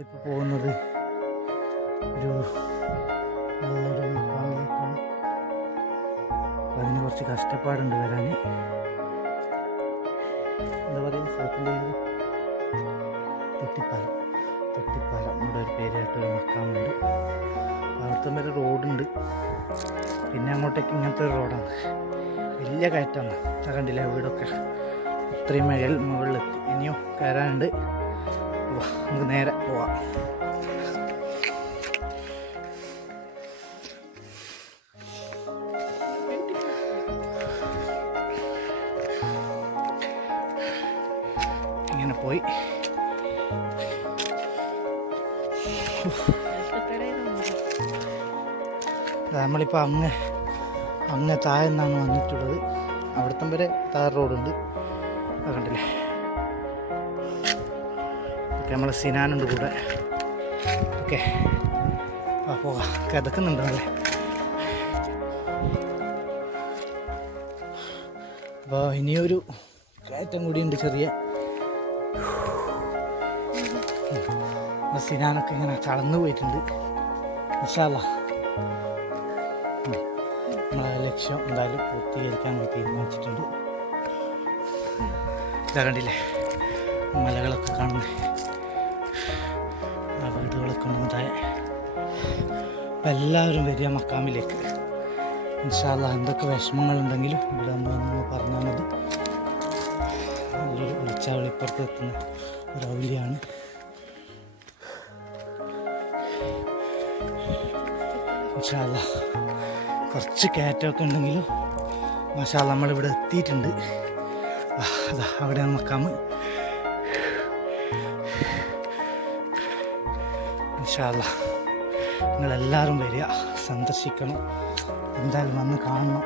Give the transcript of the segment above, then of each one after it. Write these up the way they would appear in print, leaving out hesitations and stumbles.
നമ്മളിപ്പോൾ പോകുന്നത് ഒരു നല്ലൊരു മക്കാമിലേക്കാണ്. അപ്പം അതിന് കുറച്ച് കഷ്ടപ്പാടുണ്ട് വരാൻ. എന്താ പറയുക, സ്ഥലത്തിൻ്റെ പേര് തൊട്ടിപ്പാലം. ഇവിടെ ഒരു പേരായിട്ടൊരു മക്കാമുണ്ട്. അവിടുത്തെ വരെ റോഡുണ്ട്. പിന്നെ അങ്ങോട്ടേക്ക് ഇങ്ങനത്തെ ഒരു റോഡാണ്, വലിയ കയറ്റാണ്. കണ്ടില്ല വീടൊക്കെ ഇത്രയും മുകളിലെത്തി. ഇനിയും കയറാനുണ്ട്. നമുക്ക് നേരെ പോവാം. ഇങ്ങനെ പോയി നമ്മളിപ്പോൾ അങ്ങ് താഴെ നിന്നാണ് വന്നിട്ടുള്ളത്. അവിടത്തെ വരെ താഴെ റോഡുണ്ട്. കണ്ടില്ലേ, ഓക്കെ. നമ്മളെ സിനാനുണ്ട് കൂടെ. ഓക്കെ, പോകാം. കിതക്കുന്നുണ്ട് നല്ല. അപ്പോൾ ഇനിയൊരു കയറ്റം കൂടിയുണ്ട് ചെറിയ. സിനാനൊക്കെ ഇങ്ങനെ ചടന്നു പോയിട്ടുണ്ട്. ഇൻഷാ അല്ലാഹ് നമ്മളെ ലക്ഷ്യം എന്തായാലും പൂർത്തീകരിക്കാൻ വേണ്ടി തീരുമാനിച്ചിട്ടുണ്ട്. ഇതാ കണ്ടില്ലേ, മലകളൊക്കെ കാണുന്നത്, ആ വീടുകളൊക്കെ ഉണ്ടെന്നതായ. അപ്പം എല്ലാവരും വരിക മക്കാമിലേക്ക്. ഇൻഷാ അല്ലാഹ് എന്തൊക്കെ വിഷമങ്ങളുണ്ടെങ്കിലും ഇവിടെ വന്ന് പറഞ്ഞാൽ മതി. നല്ലൊരു വിളിച്ചാവിളിപ്പുറത്ത് എത്തുന്ന ഒരു ഔലിയാണ്. മാഷാ അല്ലാഹ് കുറച്ച് കയറ്റമൊക്കെ ഉണ്ടെങ്കിലും മാഷാ അല്ലാഹ് നമ്മളിവിടെ എത്തിയിട്ടുണ്ട്. അതാ അവിടെയാണ് മക്കാമ്. മാഷാ അല്ലാഹ് നിങ്ങളെല്ലാവരും വരിക, സന്ദർശിക്കണം. എന്തായാലും വന്ന് കാണണം,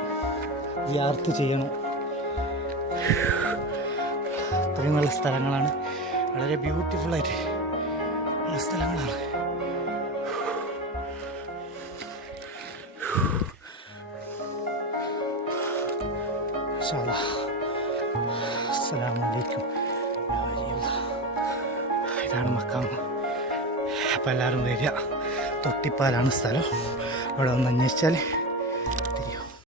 യാത്ര ചെയ്യണം. അത്രയും നല്ല സ്ഥലങ്ങളാണ്, വളരെ ബ്യൂട്ടിഫുള്ളായിട്ട് ഉള്ള സ്ഥലങ്ങളാണ്. അസ്സലാമു അലൈക്കും. ഇതാണ് മക്കാം. അപ്പം എല്ലാവരും വരിക. തൊട്ടിപ്പാലാണ് സ്ഥലം. അവിടെ ഒന്ന് അന്വേഷിച്ചാൽ